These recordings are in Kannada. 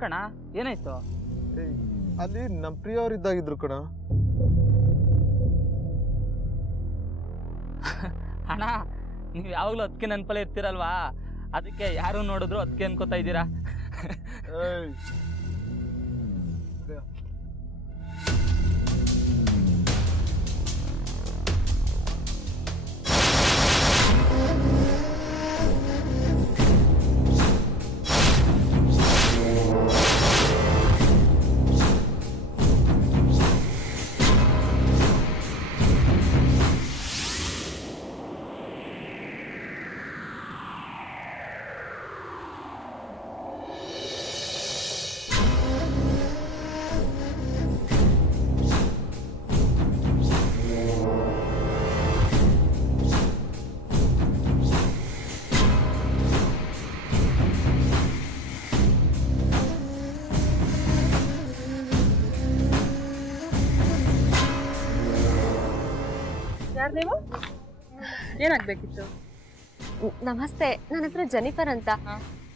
ಯಾಕಣ್ಣ ಏನಾಯ್ತು? ಅಲ್ಲಿ ನಮ್ಮ ಪ್ರಿಯವ್ರು ಇದ್ದಾಗಿದ್ರು ಕಣ. ಅಣ್ಣ ನೀವು ಯಾವಾಗಲೂ ಅದಕ್ಕೆ ನೆನಪಲ್ಲೇ ಇರ್ತೀರಲ್ವಾ, ಅದಕ್ಕೆ ಯಾರು ನೋಡಿದ್ರು ಅದಕ್ಕೆ ಅನ್ಕೋತಾ ಇದ್ದೀರಾ. ಯಾರು ನೀವು? ಏನಾಗಬೇಕಿತ್ತು? ನಮಸ್ತೆ, ನನ್ನ ಹೆಸರು ಜೆನಿಫರ್ ಅಂತ.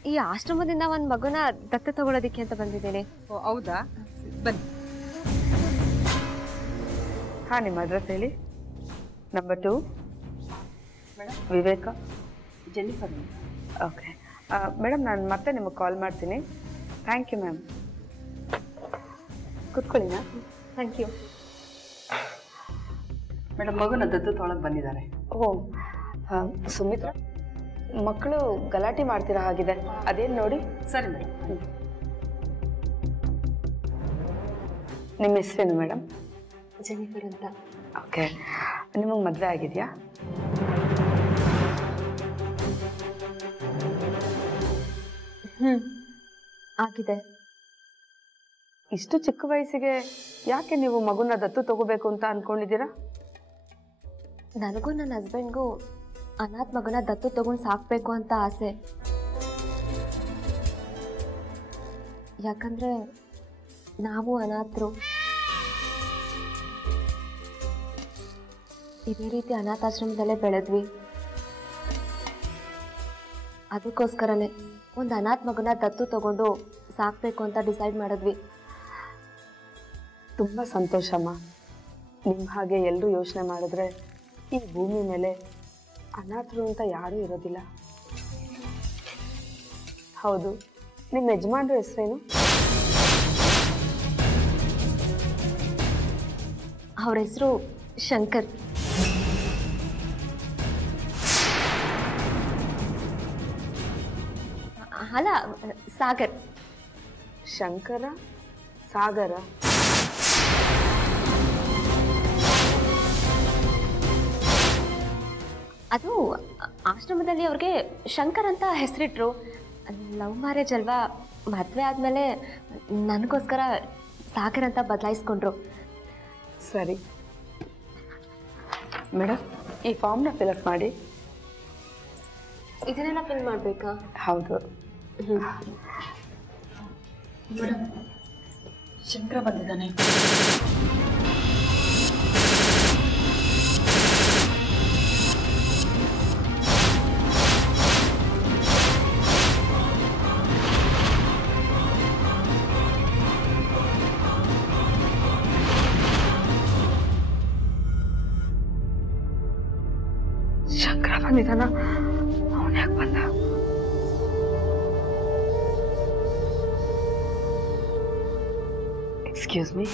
ಈ ಆಶ್ರಮದಿಂದ ಒಂದು ಮಗುನ ದತ್ತು ತಗೊಳ್ಳೋದಿಕ್ಕೆ ಅಂತ ಬಂದಿದ್ದೀನಿ. ಓ ಹೌದಾ, ಬನ್ನಿ. ಹಾಂ, ನಿಮ್ಮ ಅಡ್ರೆಸ್ ಹೇಳಿ. Number 2 Vivek. Jennifer. Okay madam, ನಾನು ಮತ್ತೆ ನಿಮಗೆ ಕಾಲ್ ಮಾಡ್ತೀನಿ. Thank you ma'am. ಕೂತ್ಕೊಳ್ಳಿ ಮ್ಯಾಮ್. Thank you madam. ಮಗುನ ದತ್ತು ತೊಗೊಳಕ್ಕೆ ಬಂದಿದ್ದಾರೆ. ಓ ಸುಮಿತ್ರಾ, ಮಕ್ಕಳು ಗಲಾಟೆ ಮಾಡ್ತಿರೋ ಹಾಗಿದೆ, ಅದೇನು ನೋಡಿ. ಸರಿ ಮೇಡಮ್. ನಿಮ್ಮ ಹೆಸರೇನು ಮೇಡಮ್? ಜೆನಿಫರ್ ಅಂತ. ಓಕೆ, ನಿಮಗೆ ಮದುವೆ ಆಗಿದೆಯಾ? ಆಗಿದೆ. ಇಷ್ಟು ಚಿಕ್ಕ ವಯಸ್ಸಿಗೆ ಯಾಕೆ ನೀವು ಮಗುನ ದತ್ತು ತಗೋಬೇಕು ಅಂತ ಅನ್ಕೊಂಡಿದ್ದೀರಾ? ನನಗೂ ನನ್ನ ಹಸ್ಬೆಂಡ್ಗೂ ಅನಾಥ ಮಗನ ದತ್ತು ತಗೊಂಡು ಸಾಕಬೇಕು ಅಂತ ಆಸೆ. ಯಾಕಂದ್ರೆ ನಾವು ಅನಾಥರು. ಇದೇ ರೀತಿ ಅನಾಥಾಶ್ರಮದಲ್ಲೇ ಬೆಳೆದ್ವಿ. ಅದಕ್ಕೋಸ್ಕರನೇ ಒಂದು ಅನಾಥ ಮಗನ ದತ್ತು ತಗೊಂಡು ಸಾಕಬೇಕು ಅಂತ ಡಿಸೈಡ್ ಮಾಡಿದ್ವಿ. ತುಂಬ ಸಂತೋಷಮ್ಮ. ನಿಮ್ಮ ಹಾಗೆ ಎಲ್ಲರೂ ಯೋಚನೆ ಮಾಡಿದ್ರೆ ಈ ಭೂಮಿ ಮೇಲೆ ಅನಾಥರು ಅಂತ ಯಾರೂ ಇರೋದಿಲ್ಲ. ಹೌದು, ನಿಮ್ಮ ಯಜಮಾನ್ರ ಹೆಸರೇನು? ಅವ್ರ ಹೆಸರು ಶಂಕರ್. ಅಲ್ಲ, ಸಾಗರ್. ಶಂಕರ, ಸಾಗರ. ಅದು ಆಶ್ರಮದಲ್ಲಿ ಅವ್ರಿಗೆ ಶಂಕರ್ ಅಂತ ಹೆಸರಿಟ್ರು. ಲವ್ ಮ್ಯಾರೇಜ್ ಅಲ್ವಾ, ಮದುವೆ ಆದಮೇಲೆ ನನಗೋಸ್ಕರ ಸಾಗರ್ ಅಂತ ಬದಲಾಯಿಸ್ಕೊಂಡ್ರು. ಸರಿ ಮೇಡಮ್, ಈ ಫಾರ್ಮ್ನ ಫಿಲಪ್ ಮಾಡಿ. ಇದನ್ನೆಲ್ಲ ಫಿಲ್ ಮಾಡಬೇಕಾ? ಹೌದು ಮೇಡಮ್, ಶಂಕರ ಬಂದಿದ್ದಾನೆ. ಶಂಕರ ಬಂದಿದ್ದಾನ? ಅವನು ಯಾಕೆ ಬಂದ? Excuse me.